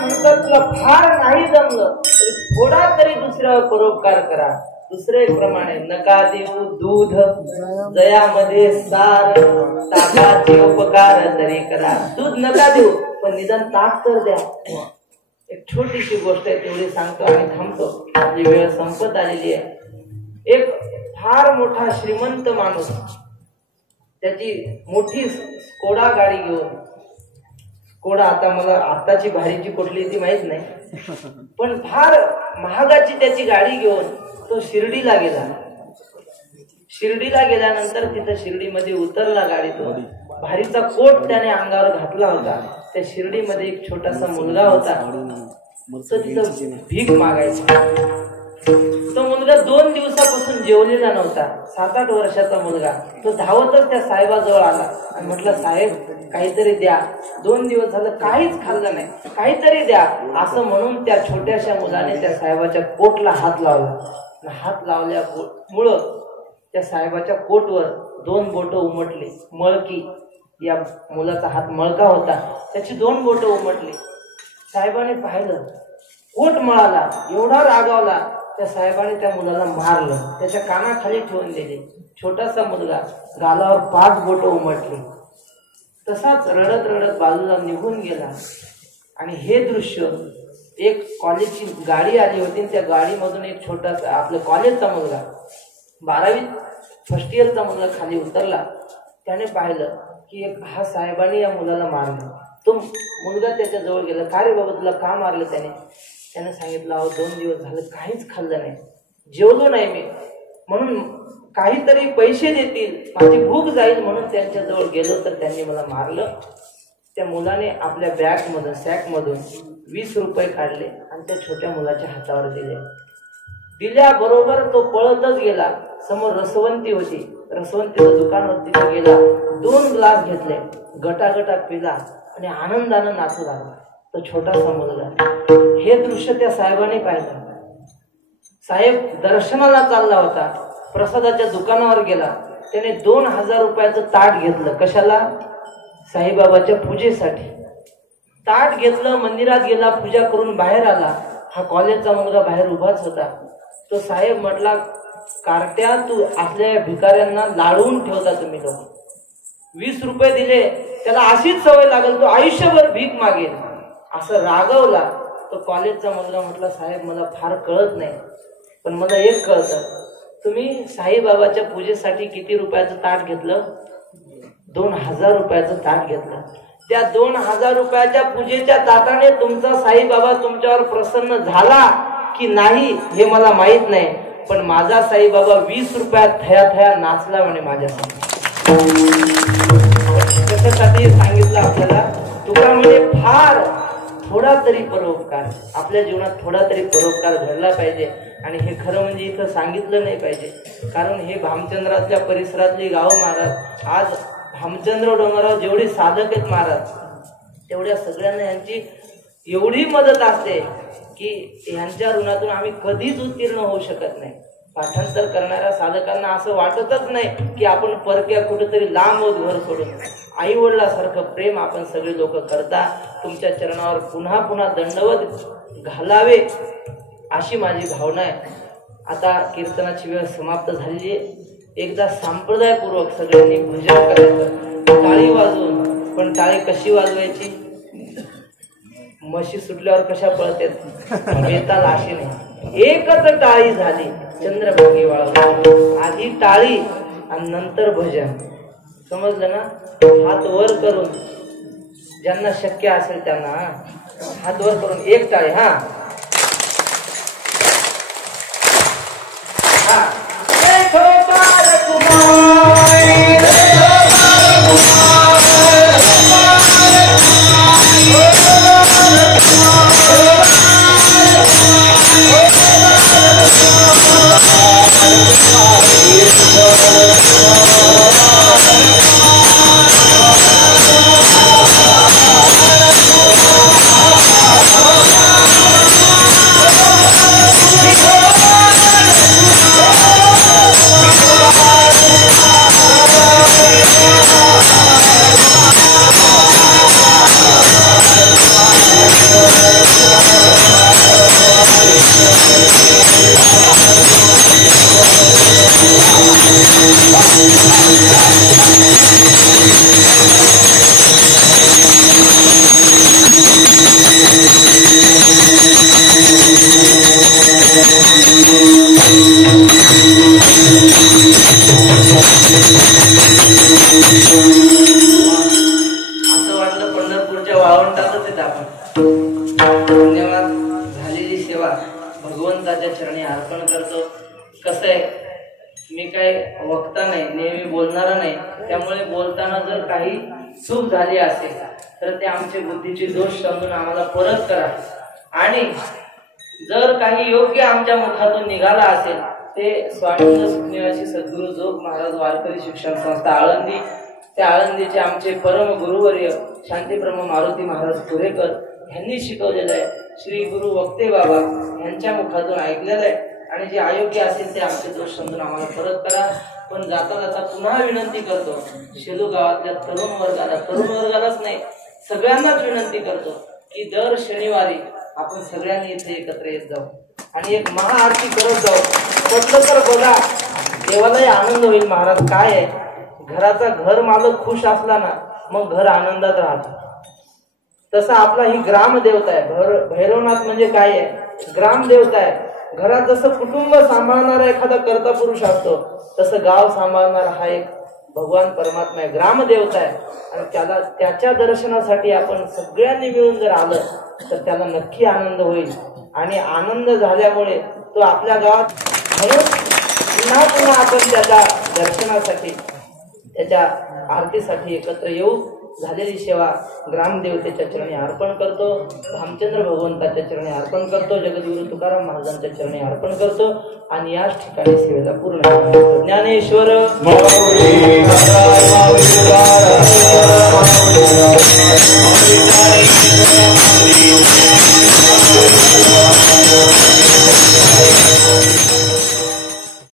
म्हणतात तुला फार नाही जमलं तरी थोडा तरी दुसऱ्यावर परोपकार करा. दुसरे प्रमाणे नका देऊ दूध दयामध्ये सार, ताकाचे उपकार तरी करा. दूध नका देऊ पण निदान ताक तर द्या. एक छोटीशी गोष्ट आहे तेवढी सांगतो आणि थांबतो, आपली वेळ संपत आलेली आहे. एक फार मोठा श्रीमंत माणूस त्याची मोठी स्कोडा गाडी घेऊन, स्कोडा आता मला आताची भारीची कुठली ती माहित नाही, पण फार महागाची त्याची गाडी घेऊन तो शिर्डीला गेला. शिर्डीला गेल्यानंतर तिथं शिर्डीमध्ये उतरला गाडीतून. भारीचा कोट त्याने अंगावर घातला होता. त्या शिर्डीमध्ये एक छोटासा मुलगा होता, तो तिथं भीक मागायचा. तो मुलगा 2 दिवसापासून जेवलेला नव्हता. 7-8 वर्षाचा मुलगा. तो धावतच त्या साहेबाजवळ आला आणि म्हटलं, साहेब काहीतरी द्या, 2 दिवस झालं काहीच खाल्लं नाही, काहीतरी द्या. असं म्हणून त्या छोट्याशा मुलाने त्या साहेबाच्या कोटला हात लावला. हात लावल्यामुळं त्या साहेबाच्या कोटवर 2 बोटं उमटली. मळकी, या मुलाचा हात मळका होता, त्याची 2 बोटं उमटली. साहेबाने पाहिलं, कोट मळाला. एवढा रागावला, त्या साहेबाने त्या मुलाला मारलं, त्याच्या कानाखाली ठेवून दिले. छोटासा मुलगा, गालावर 5 बोटं उमटली. तसाच रडत रडत बाजूला निघून गेला. आणि हे दृश्य, एक कॉलेजची गाडी आली होती, त्या गाडीमधून एक छोटासा आपल्या कॉलेजचा मुलगा, 12वी फर्स्ट इयरचा मुलगा खाली उतरला. त्याने पाहिलं की हा साहेबाने या मुलाला मारलं. तो मुलगा त्याच्या जवळ गेला. का रे बाबा तुला का मारलं? त्याने सांगितलं, अहो 2 दिवस झालं काहीच खाल्लं नाही, जेवलो नाही मी, म्हणून काहीतरी पैसे देतील, माझी भूक जाईल म्हणून त्यांच्या जवळ गेलो तर त्यांनी मला मारलं. त्या मुलाने आपल्या बॅगमधून सॅकमधून 20 रुपये काढले आणि त्या छोट्या मुलाच्या हातावर दिले. दिल्याबरोबर तो पळतच गेला. समोर रसवंती होती, रसवंतीच्या दुकानावरती तो गेला. 2 ग्लास घेतले, गटागटा पिला आणि आनंदानं नाचू लागला तो छोटासा मुलगा. हे दृश्य त्या साहेबाने पाहिलं. साहेब दर्शनाला चालला होता, प्रसादाच्या दुकानावर गेला. त्याने 2000 रुपयाचं ताट घेतलं. कशाला? साईबाबाच्या पूजेसाठी. ताट घेतलं, मंदिरात गेला, पूजा करून बाहेर आला. हा कॉलेजचा मुलगा बाहेर उभाच होता. तो साहेब म्हटला, कार्ट्या तू आपल्या भिकाऱ्यांना लाडून ठेवता तुम्ही लोक. 20 रुपये दिले, त्याला अशीच सवय लागेल, तो आयुष्यभर भीक मागेल. असं रागवला. तो कॉलेजचा मुलगा म्हटला, साहेब मला फार कळत नाही, पण मला एक कळतं, तुम्ही साईबाबाच्या पूजेसाठी किती रुपयाचं ताट घेतलं? 2000 रुपयाचं ताट घेतलं. त्या 2000 रुपयाच्या पूजेच्या ताटाने तुमचा साईबाबा तुमच्यावर प्रसन्न झाला की नाही हे मला माहित नाही, पण माझा साईबाबा 20 रुपयात थया थया नाचला म्हणे माझ्यासाठी. त्याच्यासाठी सांगितलं आपल्याला, तुका म्हणजे फार थोडा तरी परोपकार, आपल्या जीवनात थोडा तरी परोपकार घडला पाहिजे. आणि हे खरं म्हणजे इथं सांगितलं नाही पाहिजे, कारण हे भामचंद्रातल्या परिसरातली गाव महाराज, आज भामचंद्र डोंगरावर जेवढे साधक आहेत महाराज, तेवढ्या सगळ्यांना यांची एवढी मदत असते की यांच्या ऋणातून आम्ही कधीच उत्तीर्ण होऊ शकत नाही. पाठांतर करणाऱ्या साधकांना असं वाटतच नाही की आपण परक्या कुठेतरी लांब होत घर सोडून. आई वडिलासारखं प्रेम आपण सगळे लोक करता. तुमच्या चरणावर पुन्हा पुन्हा दंडवत घालावे अशी माझी भावना आहे. आता कीर्तनाची वेळ समाप्त झालेली आहे. एकदा संप्रदायपूर्वक सगळ्यांनी भजन करायचं, टाळी वाजवून. पण टाळी कशी वाजवायची? म्हशी सुटल्यावर कशा पळतात, बेताल अशी नाही. एकच टाळी झाली, चंद्रभागी वाळवली. आधी टाळी आणि नंतर भजन. समजलं ना? हात वर करून ज्यांना शक्य असेल त्यांना हात वर करून एक टाळी. हा असं वाटलं पंढरपूरच्या वाळवंटातच येत आपण. धन्यवाद. झालेली सेवा भगवंताच्या चरणी अर्पण करतो. कसं आहे, मी काय वक्ता नाही, नेहमी बोलणारा नाही. त्यामुळे बोलताना जर काही चूक झाली असेल तर ते आमचे बुद्धीचे दोष समजून आम्हाला परत करा. आणि जर काही योग्य आमच्या मुखातून निघाला असेल ते स्वानंद सुखनिवासी सद्गुरू जोग महाराज वारकरी शिक्षण संस्था आळंदी, त्या आळंदीचे आमचे परम गुरुवर्य शांतीब्रह्म मारुती महाराज पुरेकर यांनी शिकवलेलं आहे. श्री गुरु वक्ते बाबा यांच्या मुखातून ऐकलेलं आहे. आणि जे अयोग्य असेल ते आमचे दोष समजून आम्हाला परत करा. पण जाता जाता पुन्हा विनंती करतो, शेलू गावातल्या तरुण वर्गालाच नाही सगळ्यांनाच विनंती करतो की दर शनिवारी आपण सगळ्यांनी इथे एकत्र येत जाऊ आणि एक महाआरती करत जाऊ. म्हटलं तर बघा, देवालाही आनंद होईल. महाराज काय आहे, घराचा घर मालक खुश असला ना मग घर आनंदात राहतं. तसा आपला ही ग्रामदेवता आहे. भैरवनाथ म्हणजे काय आहे, ग्रामदेवता आहे. घरात जसं कुटुंब सांभाळणारा एखादा कर्ता पुरुष असतो तसं गाव सांभाळणारा हा एक भगवान परमात्मा आहे, ग्रामदेवता आहे. आणि त्याला त्याच्या दर्शनासाठी आपण सगळ्यांनी मिळून जर आलं तर त्याला नक्की आनंद होईल. आणि आनंद झाल्यामुळे तो आपल्या गावात म्हणून पुन्हा पुन्हा आपण त्याच्या दर्शनासाठी त्याच्या आरतीसाठी एकत्र येऊ. झालेली सेवा ग्रामदेवतेच्या चरणी अर्पण करतो, रामचंद्र भगवंताच्या चरणी अर्पण करतो, जगद्गुरु तुकाराम महाराजांच्या चरणी अर्पण करतो आणि याच ठिकाणी सेवेला पूर्ण ज्ञानेश्वर